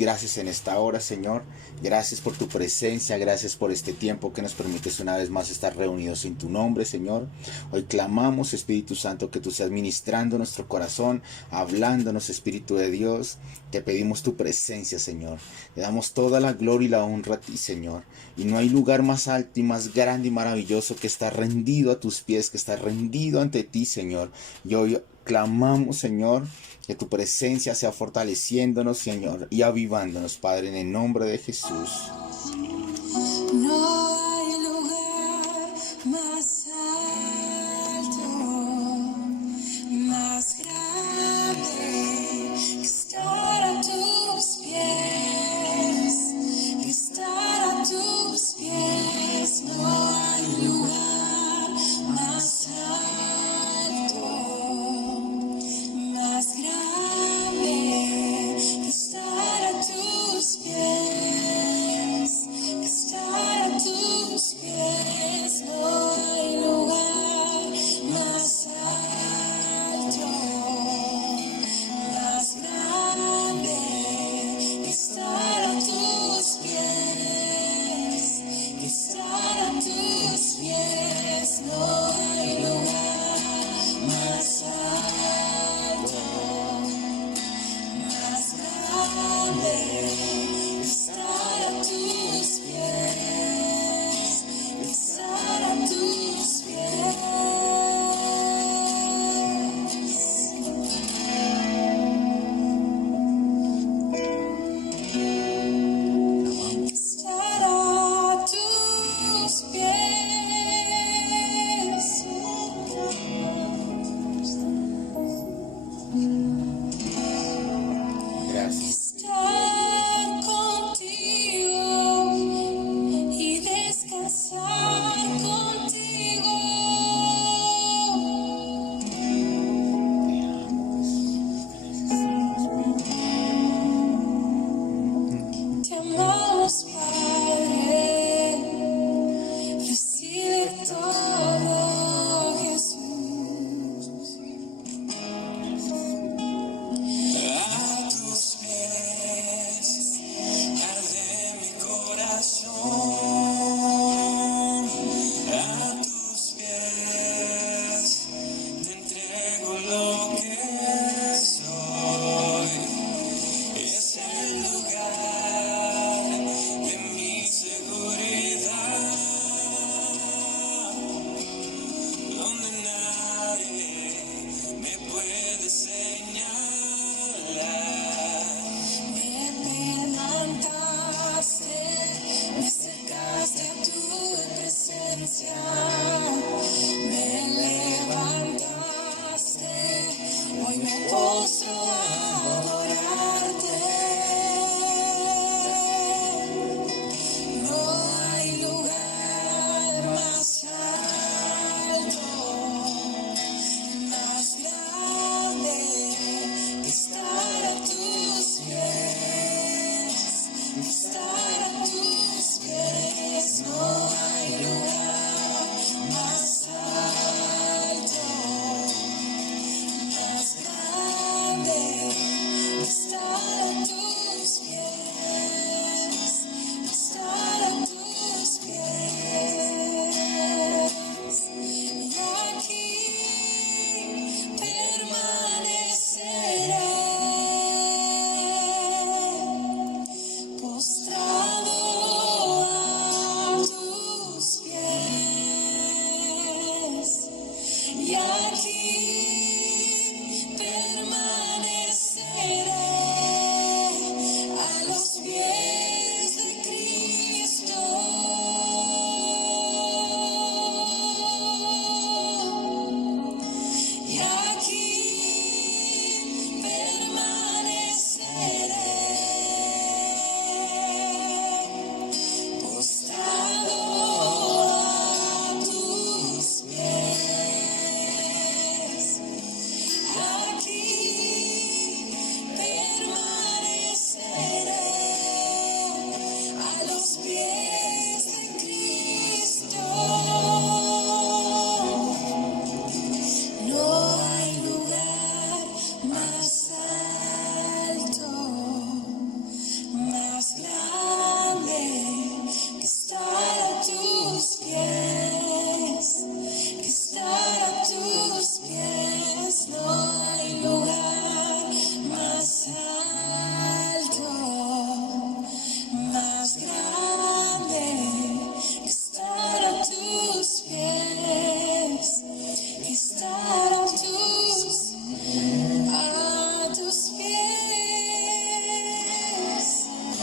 gracias en esta hora, Señor. Gracias por tu presencia, gracias por este tiempo que nos permites una vez más estar reunidos en tu nombre, Señor. Hoy clamamos, Espíritu Santo, que tú seas ministrando nuestro corazón, hablándonos, Espíritu de Dios. Te pedimos tu presencia, Señor. Le damos toda la gloria y la honra a ti, Señor. Y no hay lugar más alto y más grande y maravilloso que estar rendido a tus pies, que estar rendido ante ti, Señor. Y hoy clamamos, Señor, que tu presencia sea fortaleciéndonos, Señor, y avivándonos, Padre, en el nombre de Jesús. No hay lugar más alto, más grande que estar a tus pies, que estar a tus pies. No hay lugar más alto, más grande que estar a tus pies, que estar a tus pies. No hay lugar más alto, más grande que estar a tus pies, que estar a tus pies. No hay lugar más alto, más grande que estar a tus pies, que estar a tus pies. Estar a tus pies. Gracias. Estar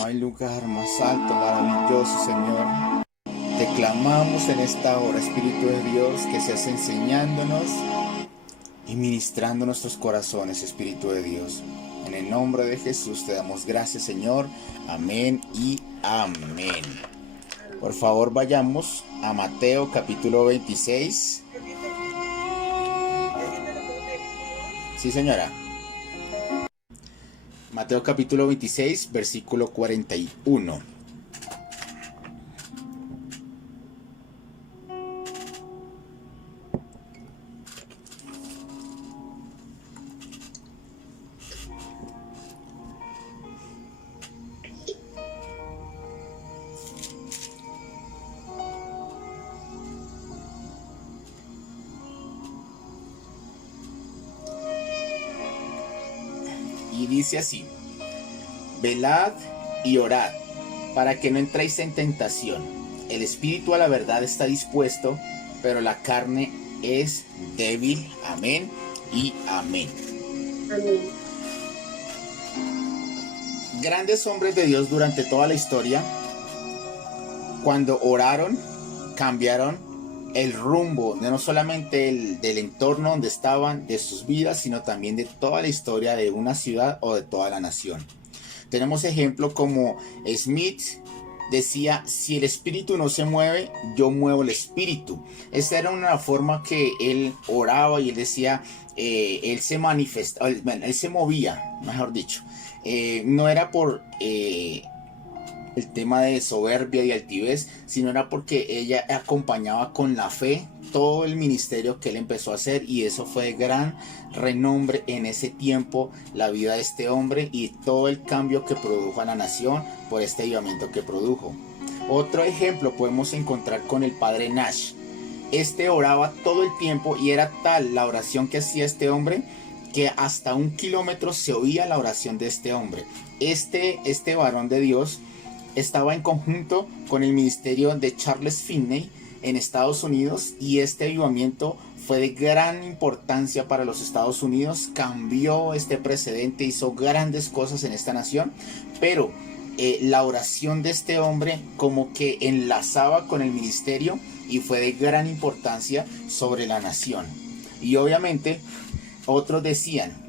hay lugar más alto, maravilloso, Señor. Te clamamos en esta hora, Espíritu de Dios, que seas enseñándonos y ministrando nuestros corazones, Espíritu de Dios. En el nombre de Jesús te damos gracias, Señor. Amén y amén. Por favor, vayamos a Mateo capítulo 26. Sí, señora. Mateo capítulo 26, versículo 41. Y dice así: velad y orad, para que no entréis en tentación. El espíritu a la verdad está dispuesto, pero la carne es débil. Amén y amén. Amén. Grandes hombres de Dios durante toda la historia, cuando oraron, cambiaron el rumbo de no solamente del entorno donde estaban, de sus vidas, sino también de toda la historia de una ciudad o de toda la nación. Tenemos ejemplos como Smith decía: si el espíritu no se mueve, yo muevo el espíritu. Esa era una forma que él oraba, y él decía, él se manifestaba, él se movía, mejor dicho. No era por el tema de soberbia y altivez, sino era porque ella acompañaba con la fe todo el ministerio que él empezó a hacer, y eso fue de gran renombre en ese tiempo, la vida de este hombre y todo el cambio que produjo a la nación por este avivamiento que produjo. Otro ejemplo podemos encontrar con el padre Nash. Este oraba todo el tiempo, y era tal la oración que hacía este hombre que hasta 1 kilómetro se oía la oración de este hombre. Este varón de Dios estaba en conjunto con el ministerio de Charles Finney en Estados Unidos, y este avivamiento fue de gran importancia para los Estados Unidos, cambió este precedente, hizo grandes cosas en esta nación, pero la oración de este hombre como que enlazaba con el ministerio y fue de gran importancia sobre la nación. Y obviamente otros decían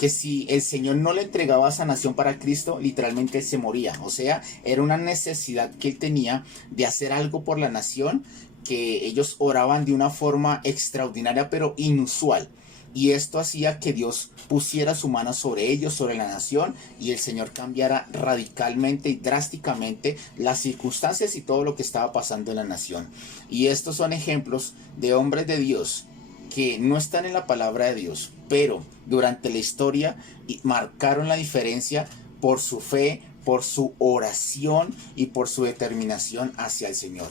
que si el Señor no le entregaba sanación para Cristo, literalmente él se moría. O sea, era una necesidad que él tenía de hacer algo por la nación, que ellos oraban de una forma extraordinaria pero inusual. Y esto hacía que Dios pusiera su mano sobre ellos, sobre la nación, y el Señor cambiara radicalmente y drásticamente las circunstancias y todo lo que estaba pasando en la nación. Y estos son ejemplos de hombres de Dios que no están en la palabra de Dios, pero durante la historia marcaron la diferencia por su fe, por su oración y por su determinación hacia el Señor.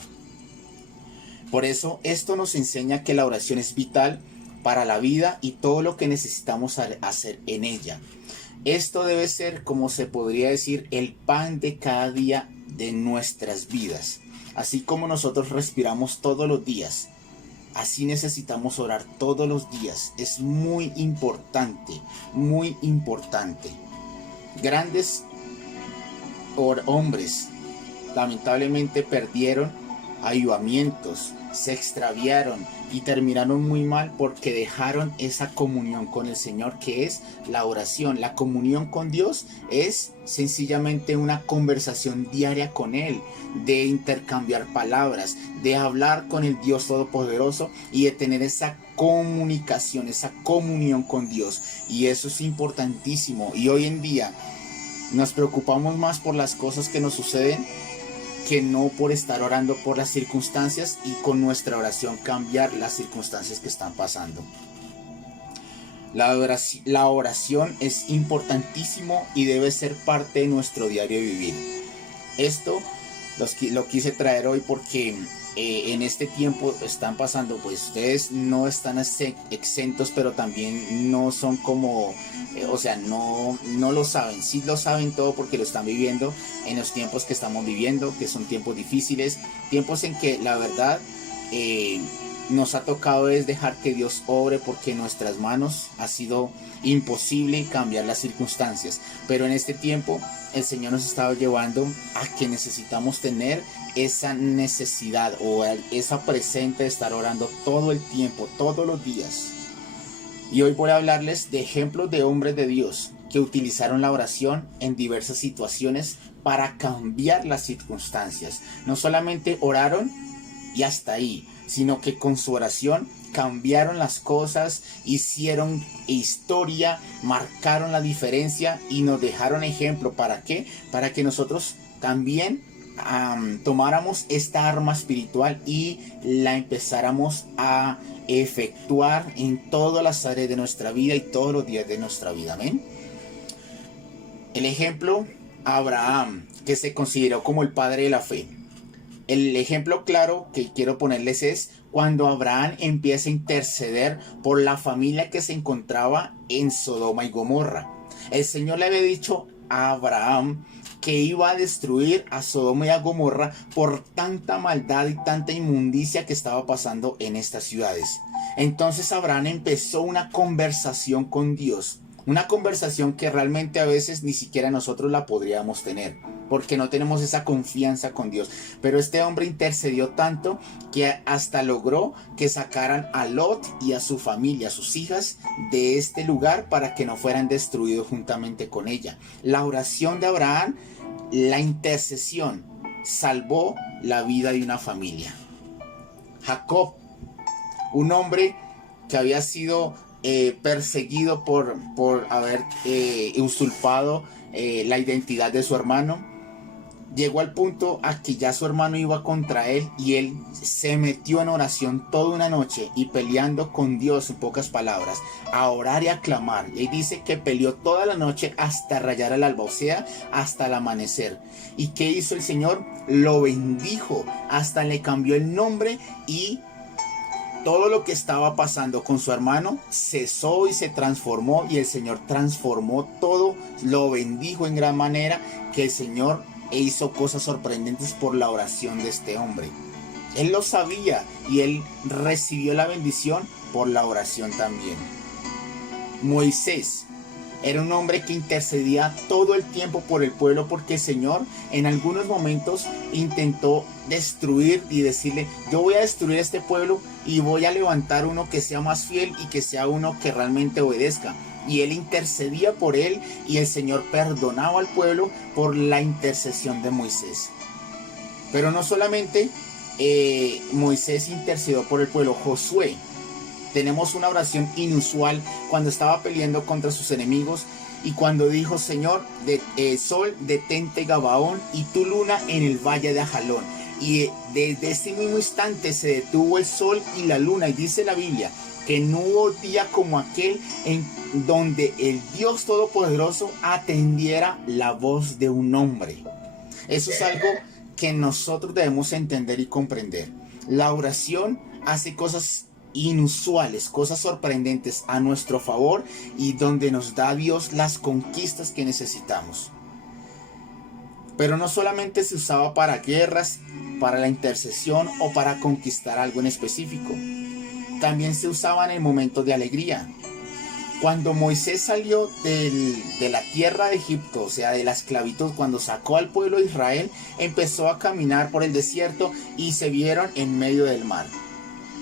Por eso esto nos enseña que la oración es vital para la vida y todo lo que necesitamos hacer en ella. Esto debe ser, como se podría decir, el pan de cada día de nuestras vidas. Así como nosotros respiramos todos los días, así necesitamos orar todos los días. Es muy importante, muy importante. Grandes hombres lamentablemente perdieron avivamientos, se extraviaron y terminaron muy mal porque dejaron esa comunión con el Señor, que es la oración. La comunión con Dios es sencillamente una conversación diaria con Él, de intercambiar palabras, de hablar con el Dios Todopoderoso y de tener esa comunicación, esa comunión con Dios. Y eso es importantísimo. Y hoy en día nos preocupamos más por las cosas que nos suceden que no por estar orando por las circunstancias y con nuestra oración cambiar las circunstancias que están pasando. La oración es importantísimo y debe ser parte de nuestro diario vivir. Esto lo quise traer hoy porque en este tiempo están pasando, pues ustedes no están exentos, pero también no son como, no lo saben. Sí lo saben todo porque lo están viviendo en los tiempos que estamos viviendo, que son tiempos difíciles, tiempos en que la verdad nos ha tocado es dejar que Dios obre, porque en nuestras manos ha sido imposible cambiar las circunstancias. Pero en este tiempo el Señor nos estaba llevando a que necesitamos tener esa necesidad o esa presente de estar orando todo el tiempo, todos los días. Y hoy voy a hablarles de ejemplos de hombres de Dios que utilizaron la oración en diversas situaciones para cambiar las circunstancias. No solamente oraron y hasta ahí, sino que con su oración cambiaron las cosas, hicieron historia, marcaron la diferencia y nos dejaron ejemplo. ¿Para qué? Para que nosotros también tomáramos esta arma espiritual y la empezáramos a efectuar en todas las áreas de nuestra vida y todos los días de nuestra vida. Amén. El ejemplo, Abraham, que se consideró como el padre de la fe. El ejemplo claro que quiero ponerles es cuando Abraham empieza a interceder por la familia que se encontraba en Sodoma y Gomorra. El Señor le había dicho a Abraham que iba a destruir a Sodoma y a Gomorra por tanta maldad y tanta inmundicia que estaba pasando en estas ciudades. Entonces Abraham empezó una conversación con Dios. Una conversación que realmente a veces ni siquiera nosotros la podríamos tener, porque no tenemos esa confianza con Dios. Pero este hombre intercedió tanto que hasta logró que sacaran a Lot y a su familia, a sus hijas, de este lugar para que no fueran destruidos juntamente con ella. La oración de Abraham, la intercesión, salvó la vida de una familia. Jacob, un hombre que había sido perseguido por haber usurpado la identidad de su hermano, llegó al punto a que ya su hermano iba contra él y él se metió en oración toda una noche y peleando con Dios, en pocas palabras, a orar y a clamar. Y dice que peleó toda la noche hasta rayar el alba, o sea, hasta el amanecer. ¿Y qué hizo el Señor? Lo bendijo, hasta le cambió el nombre y todo lo que estaba pasando con su hermano cesó y se transformó, y el Señor transformó todo, lo bendijo en gran manera, que el Señor hizo cosas sorprendentes por la oración de este hombre. Él lo sabía y él recibió la bendición por la oración también. Moisés era un hombre que intercedía todo el tiempo por el pueblo, porque el Señor en algunos momentos intentó destruir y decirle: yo voy a destruir este pueblo y voy a levantar uno que sea más fiel y que sea uno que realmente obedezca. Y él intercedía por él y el Señor perdonaba al pueblo por la intercesión de Moisés. Pero no solamente Moisés intercedió por el pueblo. Josué, tenemos una oración inusual cuando estaba peleando contra sus enemigos y cuando dijo: Señor, sol, detente Gabaón, y tu luna en el valle de Ajalón. Y desde ese mismo instante se detuvo el sol y la luna, y dice la Biblia que no hubo día como aquel en donde el Dios Todopoderoso atendiera la voz de un hombre. Eso es algo que nosotros debemos entender y comprender. La oración hace cosas inusuales, cosas sorprendentes a nuestro favor, y donde nos da Dios las conquistas que necesitamos. Pero no solamente se usaba para guerras, para la intercesión o para conquistar algo en específico. También se usaba en el momento de alegría. Cuando Moisés salió de la tierra de Egipto, o sea, de la esclavitud, cuando sacó al pueblo de Israel, empezó a caminar por el desierto y se vieron en medio del mar.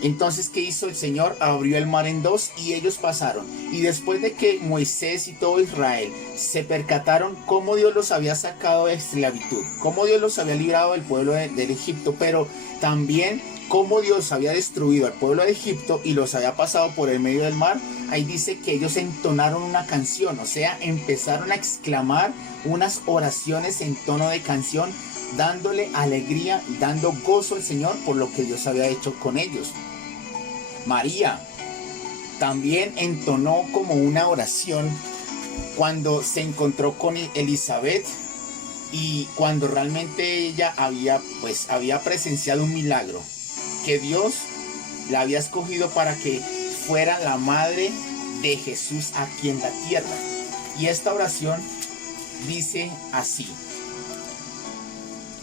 Entonces, ¿qué hizo el Señor? Abrió el mar en dos y ellos pasaron. Y después de que Moisés y todo Israel se percataron cómo Dios los había sacado de esclavitud, cómo Dios los había librado del pueblo del Egipto, pero también cómo Dios había destruido al pueblo de Egipto y los había pasado por el medio del mar, ahí dice que ellos entonaron una canción, o sea, empezaron a exclamar unas oraciones en tono de canción, dándole alegría, dando gozo al Señor por lo que Dios había hecho con ellos. María también entonó como una oración cuando se encontró con Elizabeth y cuando realmente ella había presenciado un milagro, que Dios la había escogido para que fuera la madre de Jesús aquí en la tierra. Y esta oración dice así: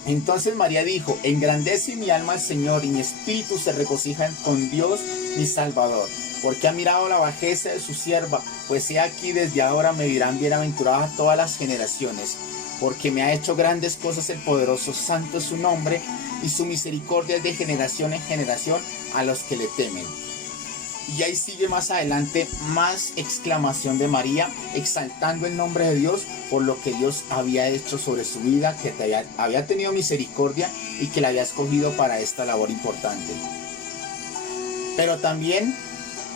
Entonces María dijo: engrandece mi alma al Señor, y mi espíritu se regocija con Dios mi Salvador, porque ha mirado la bajeza de su sierva, pues he aquí desde ahora me dirán bienaventurada todas las generaciones, porque me ha hecho grandes cosas el poderoso, santo es su nombre, y su misericordia es de generación en generación a los que le temen. Y ahí sigue más adelante más exclamación de María, exaltando el nombre de Dios por lo que Dios había hecho sobre su vida, que había tenido misericordia y que la había escogido para esta labor importante. Pero también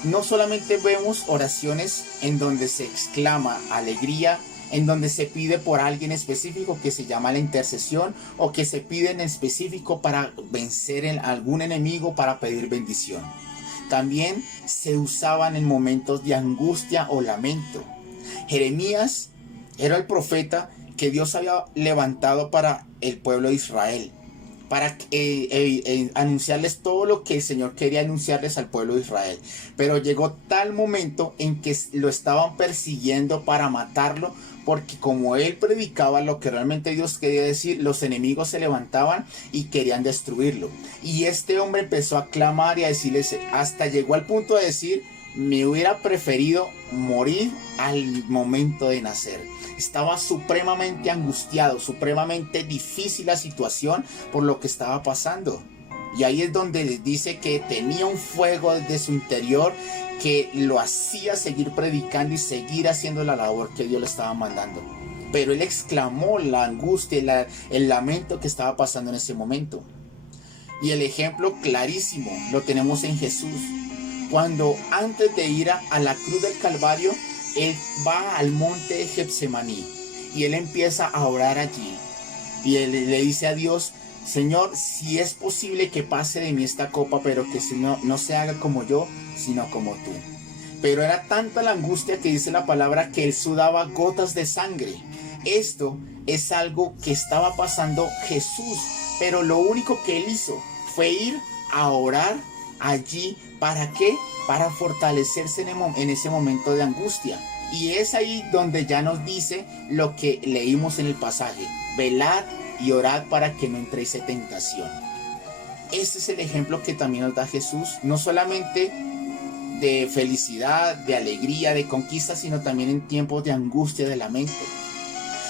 no solamente vemos oraciones en donde se exclama alegría, en donde se pide por alguien específico, que se llama la intercesión, o que se pide en específico para vencer a algún enemigo, para pedir bendición. También se usaban en momentos de angustia o lamento. Jeremías era el profeta que Dios había levantado para el pueblo de Israel, para anunciarles todo lo que el Señor quería anunciarles al pueblo de Israel. Pero llegó tal momento en que lo estaban persiguiendo para matarlo, porque como él predicaba lo que realmente Dios quería decir, los enemigos se levantaban y querían destruirlo. Y este hombre empezó a clamar y a decirles, hasta llegó al punto de decir: me hubiera preferido morir al momento de nacer. Estaba supremamente angustiado, supremamente difícil la situación por lo que estaba pasando. Y ahí es donde les dice que tenía un fuego desde su interior que lo hacía seguir predicando y seguir haciendo la labor que Dios le estaba mandando. Pero él exclamó la angustia, el lamento que estaba pasando en ese momento. Y el ejemplo clarísimo lo tenemos en Jesús. Cuando antes de ir a la cruz del Calvario, él va al monte de Getsemaní y él empieza a orar allí. Y él le dice a Dios: Señor, si es posible que pase de mí esta copa, pero que no se haga como yo, sino como tú. Pero era tanta la angustia que dice la palabra que él sudaba gotas de sangre. Esto es algo que estaba pasando Jesús, pero lo único que él hizo fue ir a orar allí. ¿Para qué? Para fortalecerse en ese momento de angustia. Y es ahí donde ya nos dice lo que leímos en el pasaje: velad y orad para que no entréis en tentación. Este es el ejemplo que también nos da Jesús, no solamente de felicidad, de alegría, de conquista, sino también en tiempos de angustia, de lamento.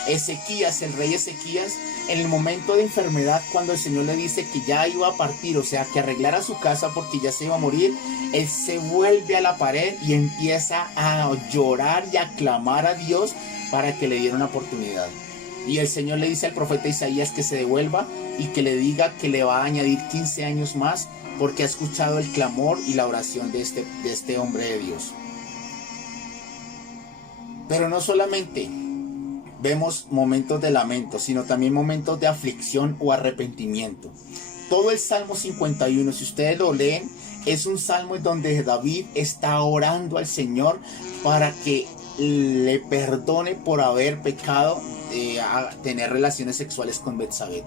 Ezequías, el rey Ezequías, en el momento de enfermedad, cuando el Señor le dice que ya iba a partir, o sea, que arreglara su casa porque ya se iba a morir, él se vuelve a la pared y empieza a llorar y a clamar a Dios para que le diera una oportunidad. Y el Señor le dice al profeta Isaías que se devuelva y que le diga que le va a añadir 15 años más, porque ha escuchado el clamor y la oración de este hombre de Dios. Pero no solamente vemos momentos de lamento, sino también momentos de aflicción o arrepentimiento. Todo el Salmo 51, si ustedes lo leen, es un salmo en donde David está orando al Señor para que le perdone por haber pecado a tener relaciones sexuales con Betsabé.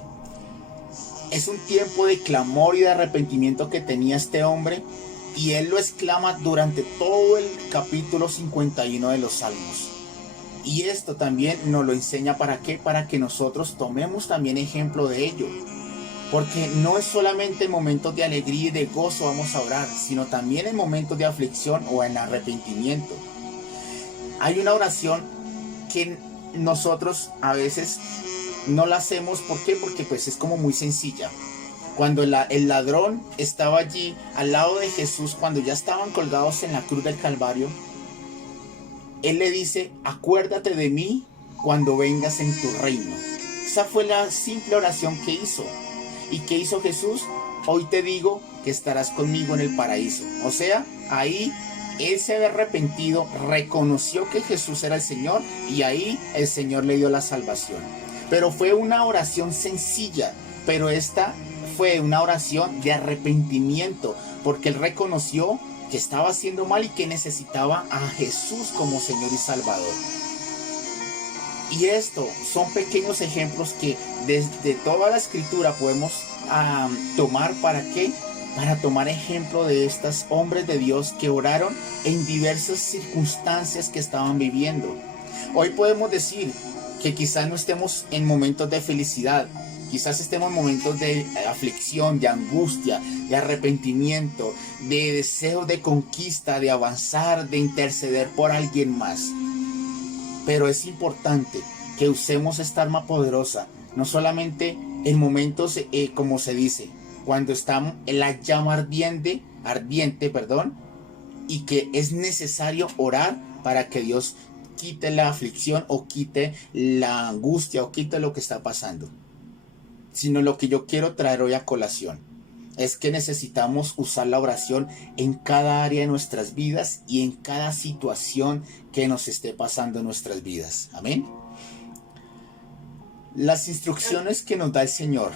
Es un tiempo de clamor y de arrepentimiento que tenía este hombre, y él lo exclama durante todo el capítulo 51 de los Salmos. Y esto también nos lo enseña, ¿para qué? Para que nosotros tomemos también ejemplo de ello. Porque no es solamente en momentos de alegría y de gozo vamos a orar, sino también en momentos de aflicción o en arrepentimiento. Hay una oración que nosotros a veces no la hacemos. ¿Por qué? Porque pues es como muy sencilla. Cuando el ladrón estaba allí al lado de Jesús, cuando ya estaban colgados en la cruz del Calvario, él le dice: acuérdate de mí cuando vengas en tu reino. Esa fue la simple oración que hizo. ¿Y qué hizo Jesús? Hoy te digo que estarás conmigo en el paraíso. O sea, ahí él se había arrepentido, reconoció que Jesús era el Señor, y ahí el Señor le dio la salvación. Pero fue una oración sencilla, pero esta fue una oración de arrepentimiento, porque él reconoció que estaba haciendo mal y que necesitaba a Jesús como Señor y Salvador. Y esto son pequeños ejemplos que desde toda la escritura podemos tomar. ¿Para qué? Para tomar ejemplo de estos hombres de Dios que oraron en diversas circunstancias que estaban viviendo. Hoy podemos decir que quizás no estemos en momentos de felicidad, quizás estemos en momentos de aflicción, de angustia, de arrepentimiento, de deseo de conquista, de avanzar, de interceder por alguien más. Pero es importante que usemos esta arma poderosa, no solamente en momentos, como se dice, cuando está en la llama ardiente, y que es necesario orar para que Dios quite la aflicción o quite la angustia o quite lo que está pasando. Sino lo que yo quiero traer hoy a colación es que necesitamos usar la oración en cada área de nuestras vidas y en cada situación que nos esté pasando en nuestras vidas. Amén. Las instrucciones que nos da el Señor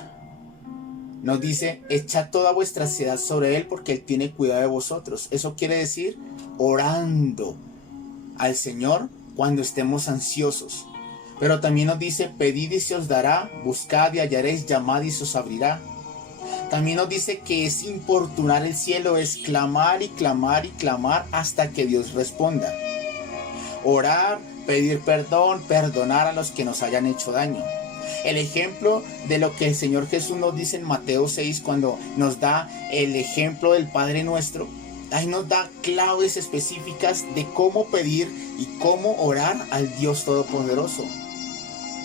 nos dice: echad toda vuestra ansiedad sobre Él porque Él tiene cuidado de vosotros. Eso quiere decir orando al Señor cuando estemos ansiosos. Pero también nos dice: pedid y se os dará, buscad y hallaréis, llamad y se os abrirá. También nos dice que es importunar el cielo, es clamar y clamar y clamar hasta que Dios responda. Orar, pedir perdón, perdonar a los que nos hayan hecho daño. El ejemplo de lo que el Señor Jesús nos dice en Mateo 6, cuando nos da el ejemplo del Padre Nuestro, ahí nos da claves específicas de cómo pedir y cómo orar al Dios Todopoderoso.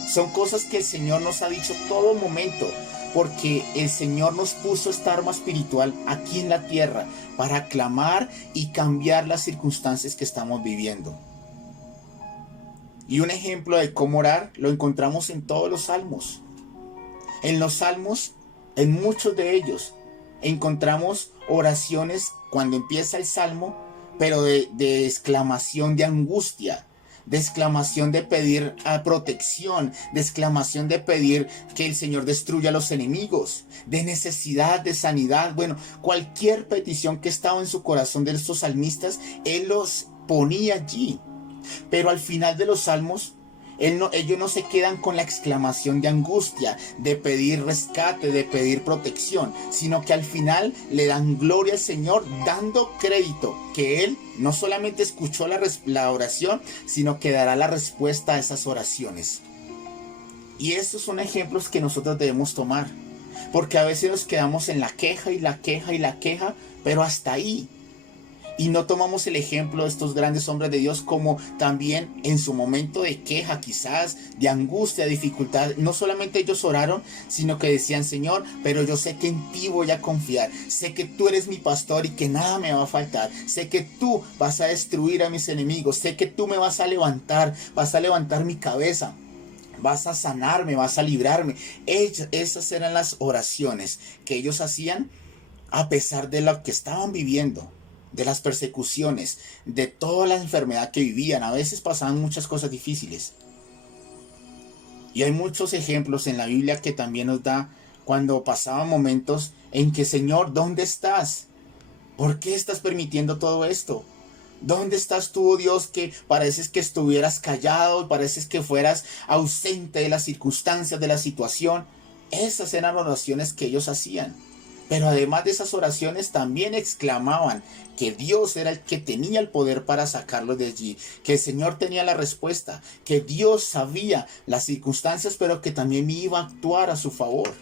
Son cosas que el Señor nos ha dicho todo momento, porque el Señor nos puso esta arma espiritual aquí en la tierra para clamar y cambiar las circunstancias que estamos viviendo. Y un ejemplo de cómo orar lo encontramos en todos los salmos. En los salmos, en muchos de ellos, encontramos oraciones cuando empieza el salmo, pero de exclamación de angustia, de exclamación de pedir protección, de exclamación de pedir que el Señor destruya a los enemigos, de necesidad, de sanidad. Bueno, cualquier petición que estaba en su corazón de estos salmistas, Él los ponía allí. Pero al final de los salmos, ellos no se quedan con la exclamación de angustia, de pedir rescate, de pedir protección, sino que al final le dan gloria al Señor, dando crédito que Él no solamente escuchó la oración, sino que dará la respuesta a esas oraciones. Y estos son ejemplos que nosotros debemos tomar, porque a veces nos quedamos en la queja y la queja y la queja, pero hasta ahí. Y no tomamos el ejemplo de estos grandes hombres de Dios, como también en su momento de queja, quizás de angustia, de dificultad, no solamente ellos oraron, sino que decían: Señor, pero yo sé que en ti voy a confiar, sé que tú eres mi pastor y que nada me va a faltar, sé que tú vas a destruir a mis enemigos, sé que tú me vas a levantar mi cabeza, vas a sanarme, vas a librarme. Esas eran las oraciones que ellos hacían a pesar de lo que estaban viviendo, de las persecuciones, de toda la enfermedad que vivían. A veces pasaban muchas cosas difíciles. Y hay muchos ejemplos en la Biblia que también nos da cuando pasaban momentos en que: Señor, ¿dónde estás? ¿Por qué estás permitiendo todo esto? ¿Dónde estás tú, oh Dios, que pareces que estuvieras callado, pareces que fueras ausente de las circunstancias, de la situación? Esas eran oraciones que ellos hacían. Pero además de esas oraciones también exclamaban que Dios era el que tenía el poder para sacarlos de allí, que el Señor tenía la respuesta, que Dios sabía las circunstancias, pero que también iba a actuar a su favor.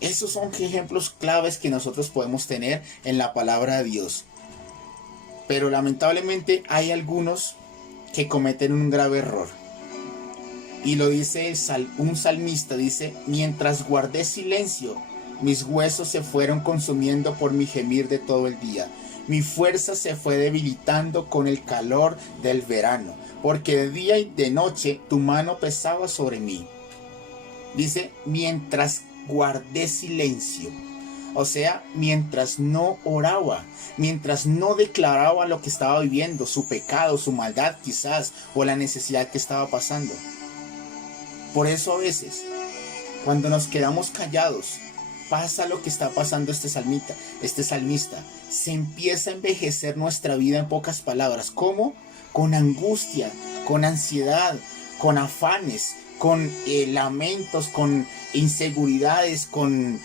Esos son ejemplos claves que nosotros podemos tener en la palabra de Dios. Pero lamentablemente hay algunos que cometen un grave error. Y lo dice un salmista, dice: mientras guardé silencio, mis huesos se fueron consumiendo por mi gemir de todo el día. Mi fuerza se fue debilitando con el calor del verano, porque de día y de noche tu mano pesaba sobre mí. Dice: mientras guardé silencio. O sea, mientras no oraba, mientras no declaraba lo que estaba viviendo, su pecado, su maldad quizás, o la necesidad que estaba pasando. Por eso a veces, cuando nos quedamos callados, pasa lo que está pasando este salmista. Se empieza a envejecer nuestra vida, en pocas palabras. ¿Cómo? Con angustia, con ansiedad, con afanes, con lamentos, con inseguridades, con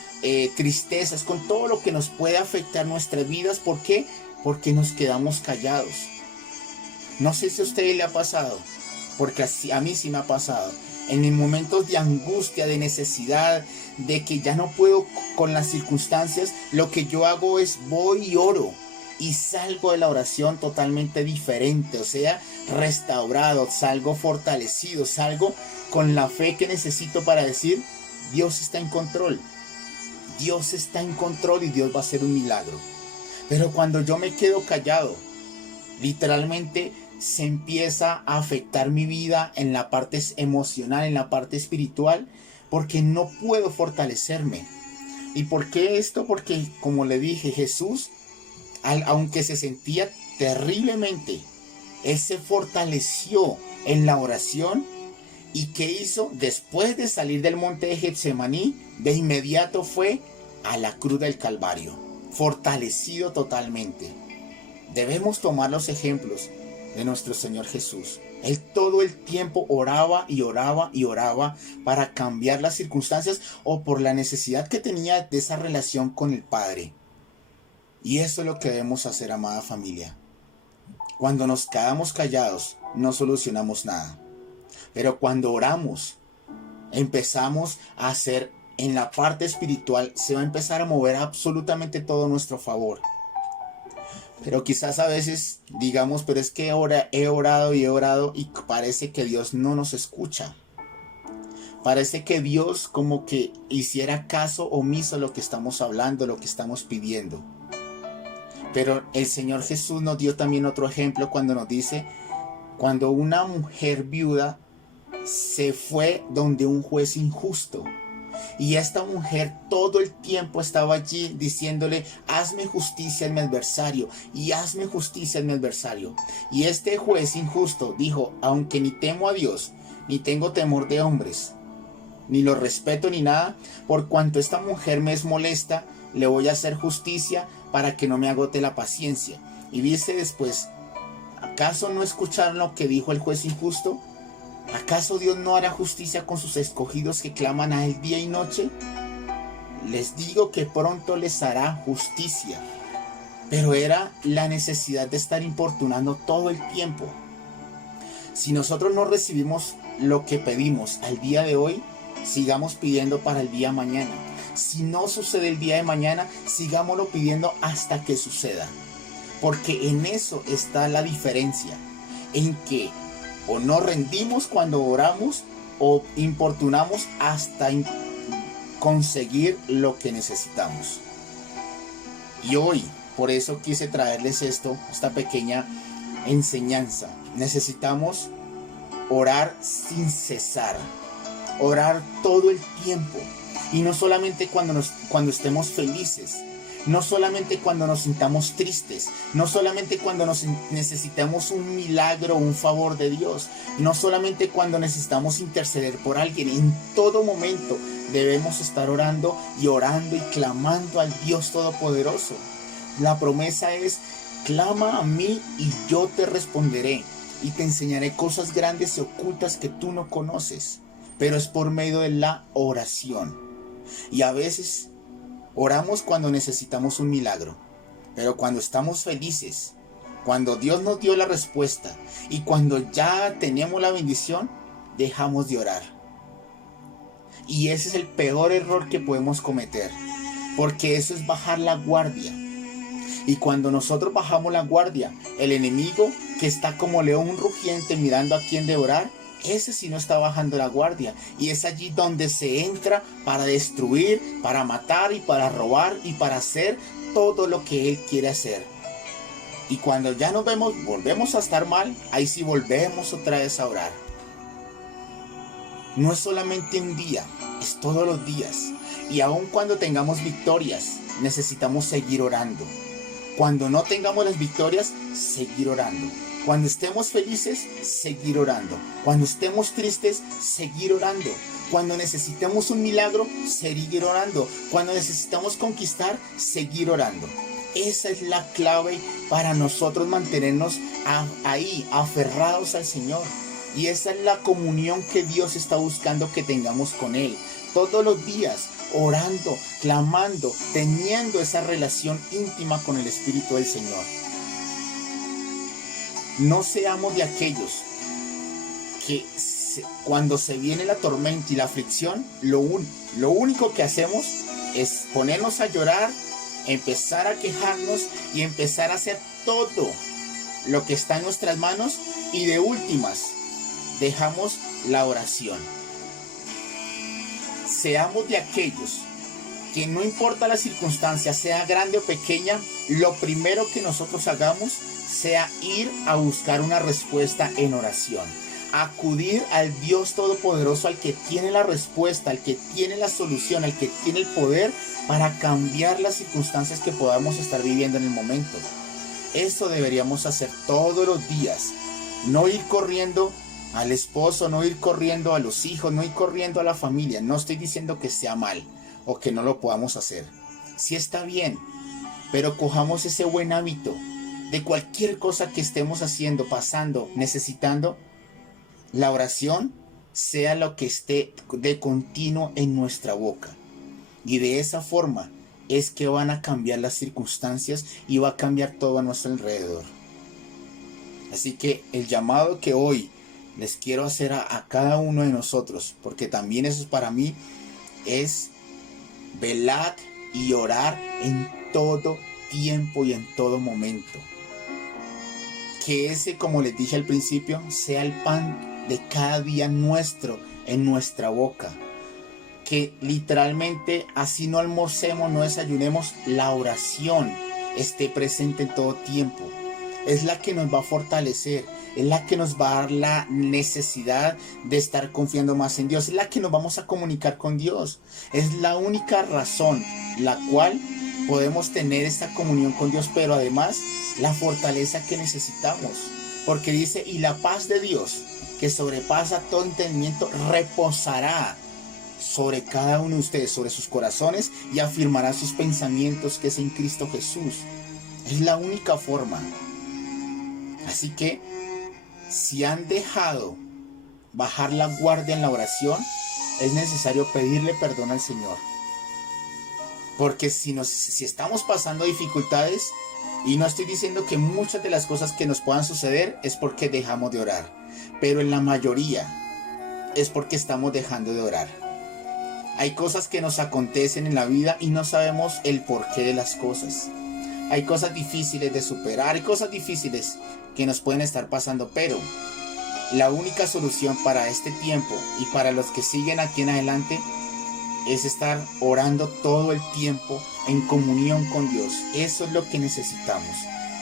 tristezas, con todo lo que nos puede afectar nuestras vidas. ¿Por qué? Porque nos quedamos callados. No sé si a usted le ha pasado, porque a mí sí me ha pasado. En mis momentos de angustia, de necesidad, de que ya no puedo con las circunstancias, lo que yo hago es voy y oro. Y salgo de la oración totalmente diferente, o sea, restaurado, salgo fortalecido, salgo con la fe que necesito para decir, Dios está en control. Dios está en control y Dios va a hacer un milagro. Pero cuando yo me quedo callado, literalmente se empieza a afectar mi vida en la parte emocional, en la parte espiritual, porque no puedo fortalecerme. ¿Y por qué esto? Porque, como le dije, Jesús, aunque se sentía terriblemente, Él se fortaleció en la oración. ¿Y qué hizo? Después de salir del monte de Getsemaní, de inmediato fue a la cruz del Calvario, fortalecido totalmente. Debemos tomar los ejemplos de nuestro Señor Jesús. Él todo el tiempo oraba y oraba y oraba para cambiar las circunstancias o por la necesidad que tenía de esa relación con el Padre. Y eso es lo que debemos hacer, amada familia. Cuando nos quedamos callados, no solucionamos nada. Pero cuando oramos, empezamos a hacer en la parte espiritual, se va a empezar a mover absolutamente todo a nuestro favor. Pero quizás a veces digamos, pero es que he orado y parece que Dios no nos escucha. Parece que Dios como que hiciera caso omiso a lo que estamos hablando, lo que estamos pidiendo. Pero el Señor Jesús nos dio también otro ejemplo cuando nos dice, cuando una mujer viuda se fue donde un juez injusto. Y esta mujer todo el tiempo estaba allí diciéndole, hazme justicia en mi adversario y hazme justicia en mi adversario. Y este juez injusto dijo, aunque ni temo a Dios, ni tengo temor de hombres, ni lo respeto ni nada, por cuanto esta mujer me es molesta, le voy a hacer justicia para que no me agote la paciencia. Y dice después, ¿acaso no escucharon lo que dijo el juez injusto? ¿Acaso Dios no hará justicia con sus escogidos que claman a Él día y noche? Les digo que pronto les hará justicia. Pero era la necesidad de estar importunando todo el tiempo. Si nosotros no recibimos lo que pedimos al día de hoy, sigamos pidiendo para el día de mañana. Si no sucede el día de mañana, sigámoslo pidiendo hasta que suceda. Porque en eso está la diferencia. En que o no rendimos cuando oramos o importunamos hasta conseguir lo que necesitamos. Y hoy, por eso quise traerles esta pequeña enseñanza. Necesitamos orar sin cesar, orar todo el tiempo. Y no solamente cuando estemos felices, no solamente cuando nos sintamos tristes, no solamente cuando necesitamos un milagro o un favor de Dios, no solamente cuando necesitamos interceder por alguien. En todo momento debemos estar orando y clamando al Dios Todopoderoso. La promesa es, clama a mí y yo te responderé y te enseñaré cosas grandes y ocultas que tú no conoces. Pero es por medio de la oración. Y a veces oramos cuando necesitamos un milagro, pero cuando estamos felices, cuando Dios nos dio la respuesta y cuando ya tenemos la bendición, dejamos de orar. Y ese es el peor error que podemos cometer, porque eso es bajar la guardia. Y cuando nosotros bajamos la guardia, el enemigo que está como león rugiente mirando a quién devorar, ese sí no está bajando la guardia. Y es allí donde se entra para destruir, para matar y para robar y para hacer todo lo que él quiere hacer. Y cuando ya nos volvemos a estar mal, ahí sí volvemos otra vez a orar. No es solamente un día, es todos los días. Y aun cuando tengamos victorias, necesitamos seguir orando. Cuando no tengamos las victorias, seguir orando. Cuando estemos felices, seguir orando. Cuando estemos tristes, seguir orando. Cuando necesitemos un milagro, seguir orando. Cuando necesitamos conquistar, seguir orando. Esa es la clave para nosotros mantenernos ahí, aferrados al Señor. Y esa es la comunión que Dios está buscando que tengamos con Él. Todos los días, orando, clamando, teniendo esa relación íntima con el Espíritu del Señor. No seamos de aquellos que cuando se viene la tormenta y la aflicción, lo único que hacemos es ponernos a llorar, empezar a quejarnos y empezar a hacer todo lo que está en nuestras manos, y de últimas dejamos la oración. Seamos de aquellos que, no importa la circunstancia, sea grande o pequeña, lo primero que nosotros hagamos sea ir a buscar una respuesta en oración. Acudir al Dios Todopoderoso, al que tiene la respuesta, al que tiene la solución, al que tiene el poder para cambiar las circunstancias que podamos estar viviendo en el momento. Eso deberíamos hacer todos los días. No ir corriendo al esposo, no ir corriendo a los hijos, no ir corriendo a la familia. No estoy diciendo que sea mal o que no lo podamos hacer. Sí está bien, pero cojamos ese buen hábito de cualquier cosa que estemos haciendo, pasando, necesitando. La oración sea lo que esté de continuo en nuestra boca. Y de esa forma es que van a cambiar las circunstancias y va a cambiar todo a nuestro alrededor. Así que el llamado que hoy les quiero hacer a cada uno de nosotros, porque también eso es para mí, es velad y orar en todo tiempo y en todo momento. Que ese, como les dije al principio, sea el pan de cada día nuestro en nuestra boca. Que literalmente, así no almorcemos, no desayunemos, la oración esté presente en todo tiempo. Es la que nos va a fortalecer, es la que nos va a dar la necesidad de estar confiando más en Dios, es la que nos vamos a comunicar con Dios. Es la única razón la cual podemos tener esta comunión con Dios, pero además la fortaleza que necesitamos. Porque dice, y la paz de Dios, que sobrepasa todo entendimiento, reposará sobre cada uno de ustedes, sobre sus corazones, y afirmará sus pensamientos, que es en Cristo Jesús. Es la única forma. Así que, si han dejado bajar la guardia en la oración, es necesario pedirle perdón al Señor. Porque si estamos pasando dificultades, y no estoy diciendo que muchas de las cosas que nos puedan suceder es porque dejamos de orar, pero en la mayoría es porque estamos dejando de orar. Hay cosas que nos acontecen en la vida y no sabemos el porqué de las cosas. Hay cosas difíciles de superar, hay cosas difíciles que nos pueden estar pasando, pero la única solución para este tiempo y para los que siguen aquí en adelante es estar orando todo el tiempo en comunión con Dios. Eso es lo que necesitamos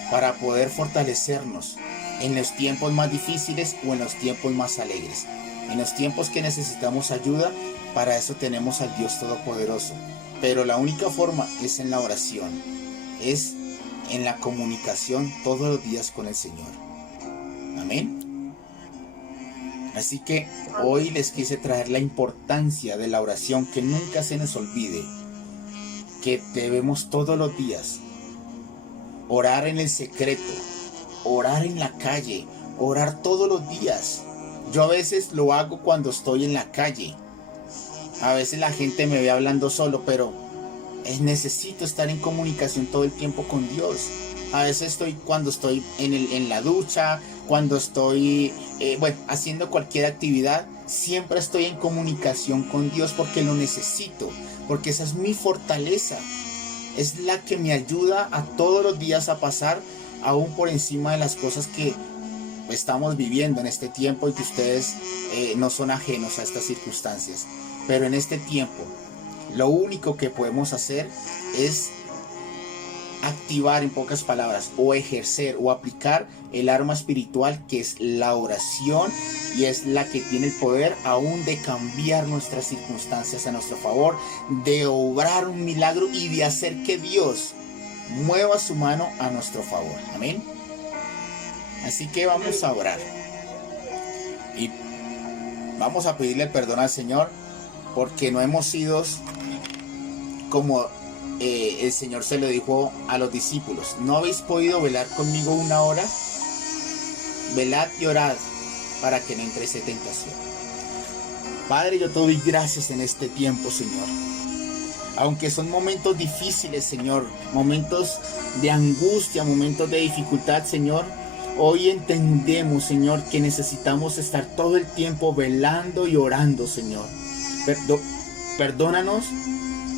para poder fortalecernos en los tiempos más difíciles o en los tiempos más alegres. En los tiempos que necesitamos ayuda, para eso tenemos al Dios Todopoderoso. Pero la única forma es en la oración, es en la comunicación todos los días con el Señor. Amén. Así que hoy les quise traer la importancia de la oración, que nunca se nos olvide que debemos todos los días orar en el secreto, orar en la calle, orar todos los días. Yo a veces lo hago cuando estoy en la calle. A veces la gente me ve hablando solo, pero necesito estar en comunicación todo el tiempo con Dios. A veces cuando estoy en la ducha, cuando estoy haciendo cualquier actividad, siempre estoy en comunicación con Dios porque lo necesito, porque esa es mi fortaleza. Es la que me ayuda a todos los días a pasar aún por encima de las cosas que estamos viviendo en este tiempo, y que ustedes no son ajenos a estas circunstancias. Pero en este tiempo, lo único que podemos hacer es activar, en pocas palabras, o ejercer o aplicar el arma espiritual, que es la oración, y es la que tiene el poder aún de cambiar nuestras circunstancias a nuestro favor, de obrar un milagro y de hacer que Dios mueva su mano a nuestro favor. Amén. Así que vamos a orar y vamos a pedirle perdón al Señor, porque no hemos sido como el Señor se lo dijo a los discípulos: no habéis podido velar conmigo una hora, velad y orad para que no entréis en tentación. Padre, yo te doy gracias en este tiempo, Señor. Aunque son momentos difíciles, Señor, momentos de angustia, momentos de dificultad, Señor, Hoy entendemos, Señor, que necesitamos estar todo el tiempo velando y orando, Señor. Perdónanos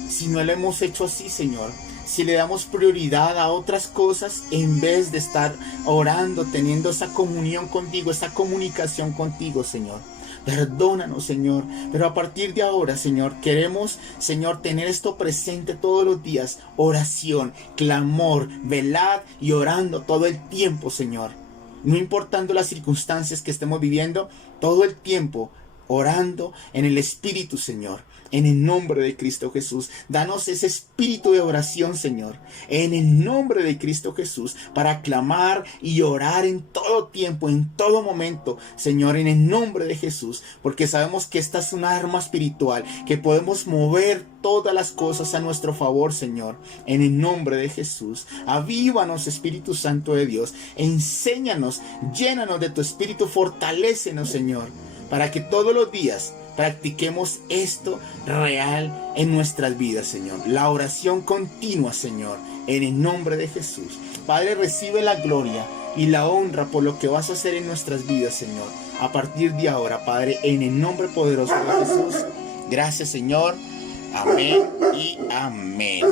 si no lo hemos hecho así, Señor. Si le damos prioridad a otras cosas en vez de estar orando, teniendo esa comunión contigo, esa comunicación contigo, Señor. Perdónanos, Señor, pero a partir de ahora, Señor, queremos, Señor, tener esto presente todos los días. Oración, clamor, velad y orando todo el tiempo, Señor. No importando las circunstancias que estemos viviendo, todo el tiempo orando en el Espíritu, Señor. En el nombre de Cristo Jesús, danos ese espíritu de oración, Señor. En el nombre de Cristo Jesús, para clamar y orar en todo tiempo, en todo momento, Señor, en el nombre de Jesús. Porque sabemos que esta es una arma espiritual, que podemos mover todas las cosas a nuestro favor, Señor. En el nombre de Jesús, avívanos, Espíritu Santo de Dios. Enséñanos, llénanos de tu Espíritu, fortalécenos, Señor, para que todos los días practiquemos esto real en nuestras vidas, Señor. La oración continua, Señor, en el nombre de Jesús. Padre, recibe la gloria y la honra por lo que vas a hacer en nuestras vidas, Señor. A partir de ahora, Padre, en el nombre poderoso de Jesús. Gracias, Señor. Amén y amén.